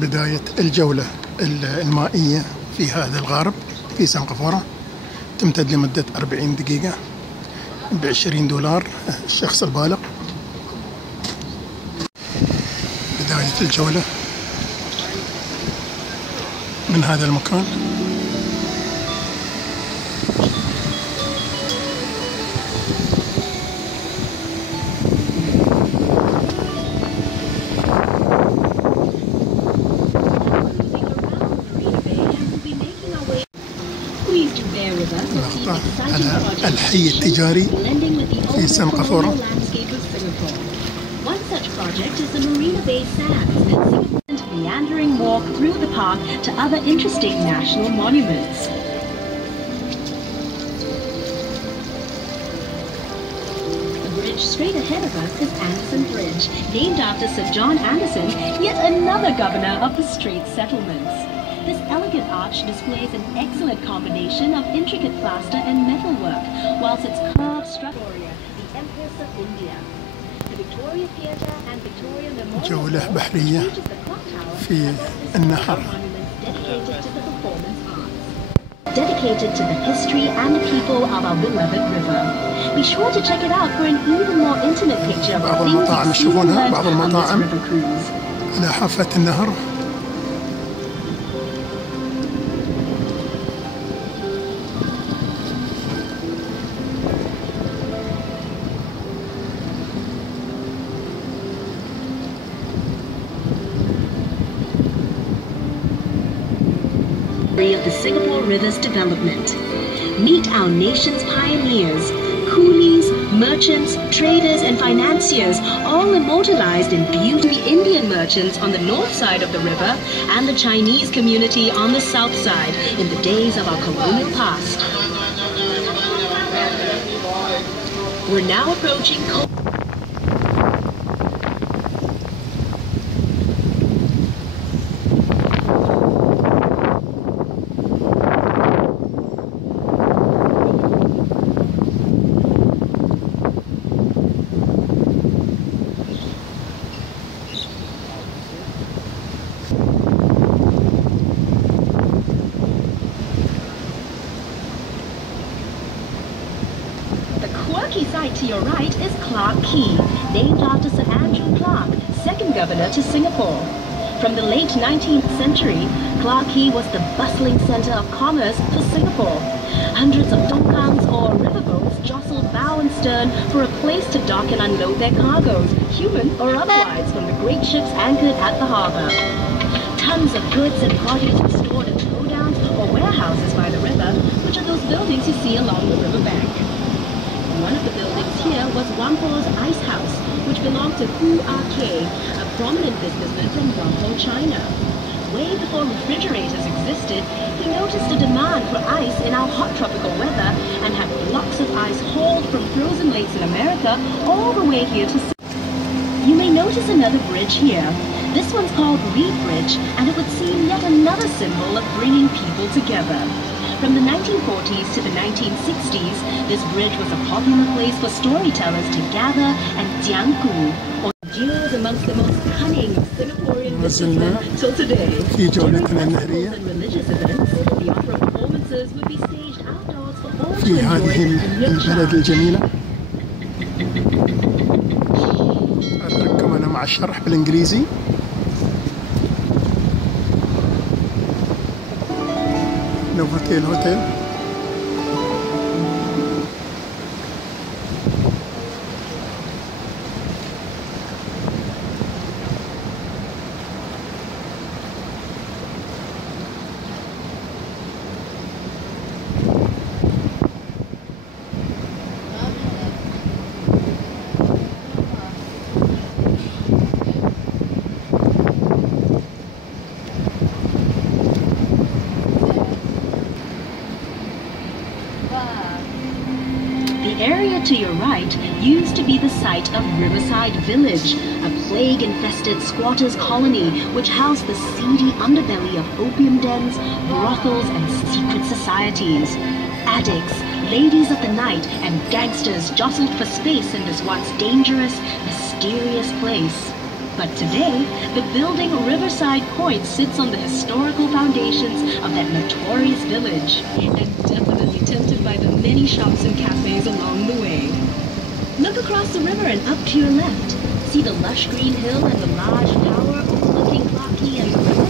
بداية الجولة المائية في هذا الغارب في سنغافورة، تمتد لمدة 40 دقيقة ب$20 الشخص البالغ. بداية الجولة من هذا المكان. على الحي التجاري في سنغافورة. Meandering walk through the park to other interesting national monuments. The bridge straight ahead of us is Anderson Bridge, named after Sir John Anderson, yet another governor of the Straits Settlements. This elegant arch displays an excellent combination of intricate plaster and metalwork, whilst its curved structure, the Empress of India. The Victoria Theatre and Victoria Memorial جولة بحرية في النهر. Dedicated to the history and the people of our beloved river. Be sure to check it out for an even more intimate picture of the things you see on this river cruise. على حافة النهر. Of the Singapore River's development. Meet our nation's pioneers, coolies, merchants, traders and financiers, all immortalized in beauty. The Indian merchants on the north side of the river and the Chinese community on the south side in the days of our colonial past. We're now approaching to your right is Clarke Quay, named after Sir Andrew Clarke, second governor to Singapore. From the late 19th century, Clarke Quay was the bustling center of commerce for Singapore. Hundreds of tongkangs or riverboats jostled bow and stern for a place to dock and unload their cargoes, human or otherwise, from the great ships anchored at the harbor. Tons of goods and produce were stored at go-downs or warehouses by the river, which are those buildings you see along the riverbank. One of the buildings here was Whampoa's Ice House, which belonged to Hu Ah-kay, a prominent businessman from Whampoa, China. Way before refrigerators existed, he noticed a demand for ice in our hot tropical weather and had blocks of ice hauled from frozen lakes in America all the way here to Singapore. You may notice another bridge here. This one's called Reed Bridge, and it would seem yet another symbol of bringing people together. From the 1940s to the 1960s, this bridge was a popular place for storytellers to gather and jianggu, or duels amongst the most cunning Singaporean businessmen till today. And religious events, the opera performances would be staged outdoors for all to enjoy and البلد الجميلة. أترككم أنا مع الشرح بالإنجليزي. نوفوتيل هوتيل. The area to your right used to be the site of Riverside Village, a plague-infested squatters' colony which housed the seedy underbelly of opium dens, brothels and secret societies. Addicts, ladies of the night and gangsters jostled for space in this once dangerous, mysterious place. But today, the building Riverside Point sits on the historical foundations of that notorious village, and definitely tempted by the many shops and cafes along the way. Look across the river and up to your left. See the lush green hill and the large tower overlooking Clarke Quay and the river?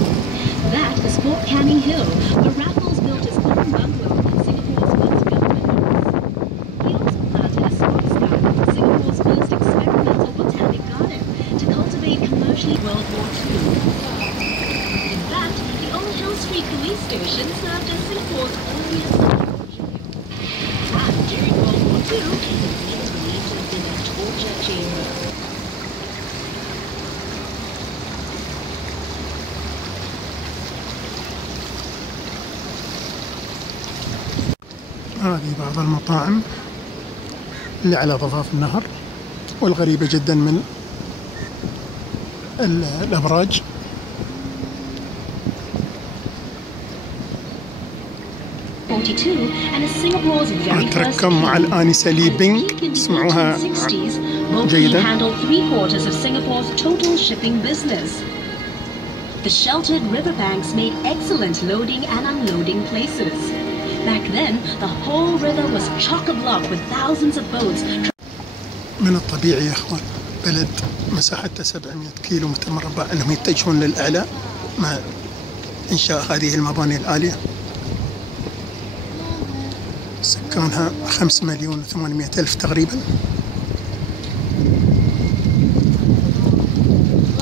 That is Fort Canning Hill, where Raffles built his own bungalow, Singapore's first government house. He also planted a spice garden, Singapore's first experimental botanic garden, to cultivate commercially World War II. In fact, the old Hill Street police station served as Singapore's earliest torture. And during World War II, it lived in a torture chamber. هذه بعض المطاعم اللي على ضفاف النهر، والغريبة جدا من الأبراج. أترككم مع الآنسة لي بينغ، اسمعوها جيدا. The sheltered riverbanks made excellent loading and unloading places. Back then, the whole river was chock-a-block with thousands of boats. من الطبيعي يا اخوان بلد مساحته 700 كيلو متر مربع انهم يتجهون للاعلى مع انشاء هذه المباني العاليه. سكانها 5,800,000 تقريبا.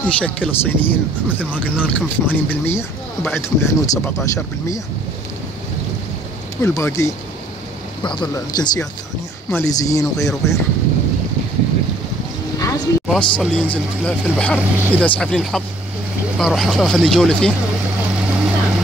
يشكل الصينيين مثل ما قلنا لكم 80%، وبعدهم الهنود 17%، والباقي بعض الجنسيات الثانية ماليزيين وغير وغير. باص اللي ينزل في البحر إذا سعف لي الحظ بروح أخذ لي جولة فيه.